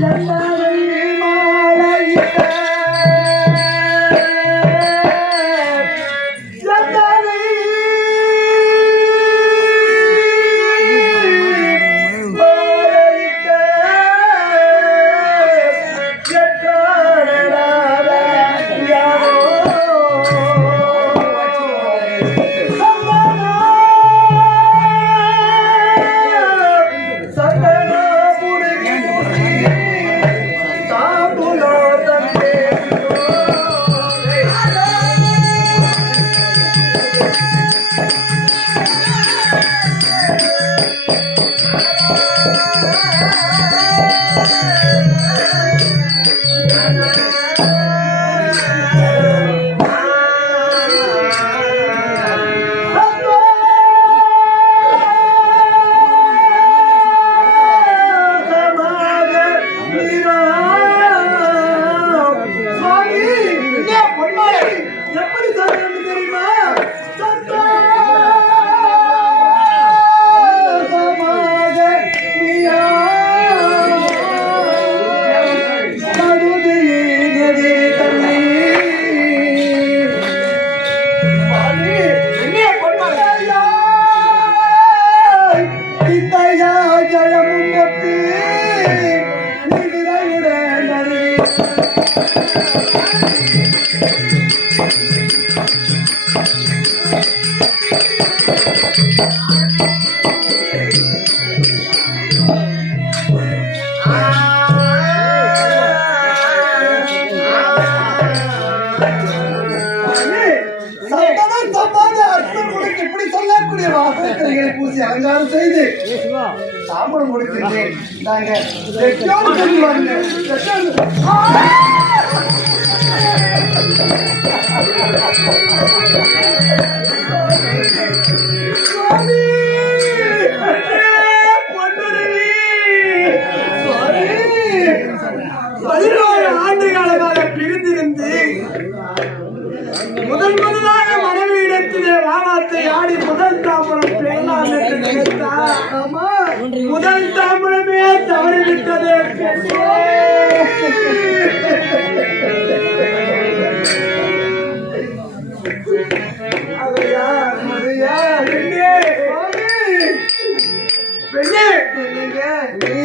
la. Música வாசனைகளை பூசி அலங்காரம் செய்து சாம்பலம் கொடுக்கின்றேன் நாங்க பதினோரு முதல் தாம்பரமே தவறிவிட்டது. பெண்ணே. நீ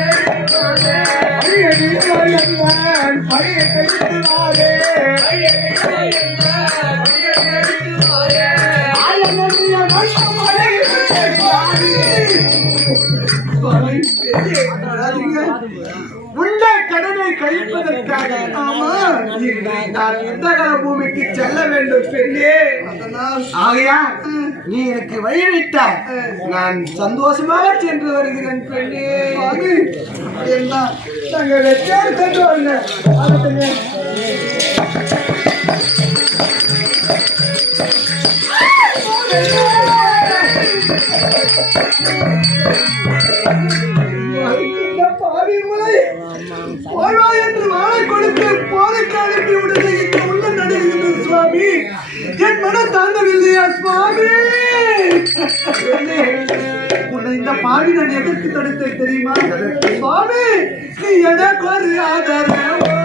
மணியை கழித்துவாரே ஆயிரம் மணியை மனுஷன் உள்ள கடனை கழிப்பதற்காக நான் யுத்தகல பூமிக்கு செல்ல வேண்டும் பெண்ணே. ஆகையா நீ எனக்கு வழிவிட்டாய். நான் சந்தோஷமாக சென்று வருகிறேன் பெண்ணே. என்ன நாங்கள் வெற்றியோடு சென்று வாங்க சுவாமி. என் மனம் தாங்கவில்லையா சுவாமி? உன்னை இந்த பாவி நான் எதற்கு தடுத்தேன் தெரியுமா? சுவாமி நீ எனக்கு ஒரு ஆதரவு.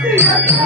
உனக்கு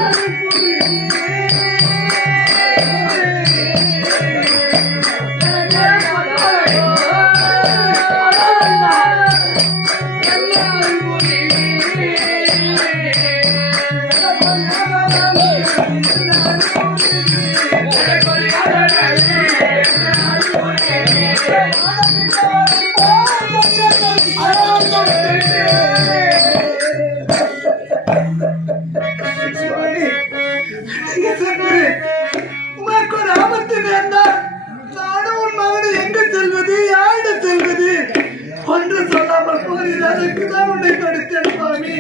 அதற்கு தான் உன்னை தடுத்தேன் சுவாமி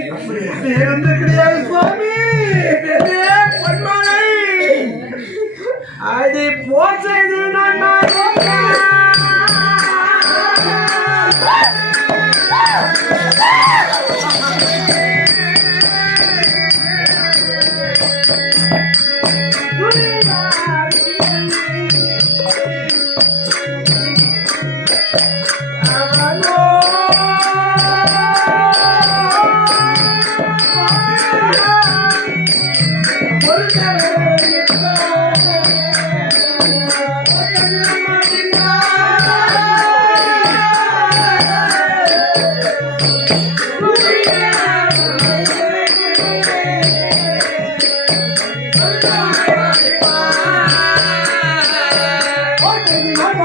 வேறொன்று கிடையாது சுவாமி. பொன்மாலை அதை போர் செய்து நான் Oh,